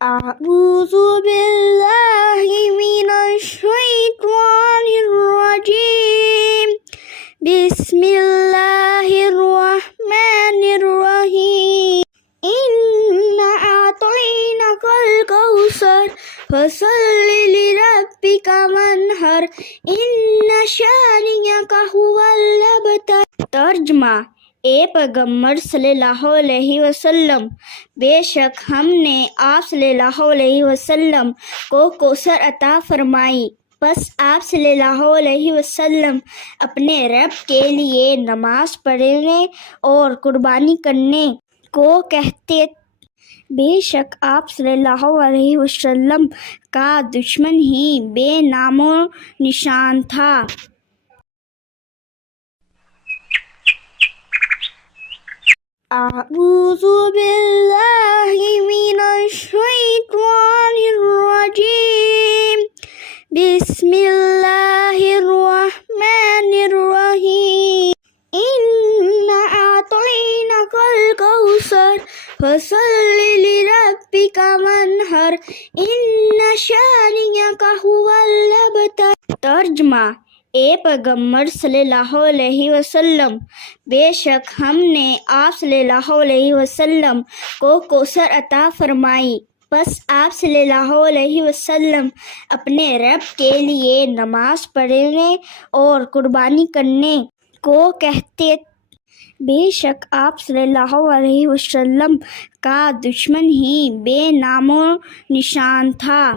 अऊज़ु बिल्लाहि मिनश्शैतानिर्रजीम बिस्मिल्लाहिर्रहमानिर्रहीम इन्ना अतईनाकल कौसर फसल्लि लिरब्बिका वन्हर इन्ना शानियका हुवल अबतर। तर्जमा, ए पैगम्बर सल्लल्लाहु अलैहि वसल्लम, बेशक हमने आप सल्लल्लाहु अलैहि वसल्लम को कौसर अता फरमाई, बस आप सल्लल्लाहु अलैहि वसल्लम अपने रब के लिए नमाज पढ़ने और कुर्बानी करने को कहते। बेशक आप सल्लल्लाहु अलैहि वसल्लम का दुश्मन ही बेनामो निशान था। अऊज़ु बिल्लाहि मिनश्शैतानिर्रजीम बिस्मिल्लाहिर्रहमानिर्रहीम इन्ना अतईनाकल कौसर फसल्लि लिरब्बिका वन्हर इन्ना शानियका हुवल अबतर। तर्जमा, ए पैगम्बर सल्लल्लाहु अलैहि वसल्लम, बेशक हमने आप सल्लल्लाहु अलैहि वसल्लम को कौसर अता फरमाई, बस आप सल्लल्लाहु अलैहि वसल्लम अपने रब के लिए नमाज पढ़ने और कुर्बानी करने को कहते। बेशक आप सल्लल्लाहु अलैहि वसल्लम का दुश्मन ही बेनामो निशान था।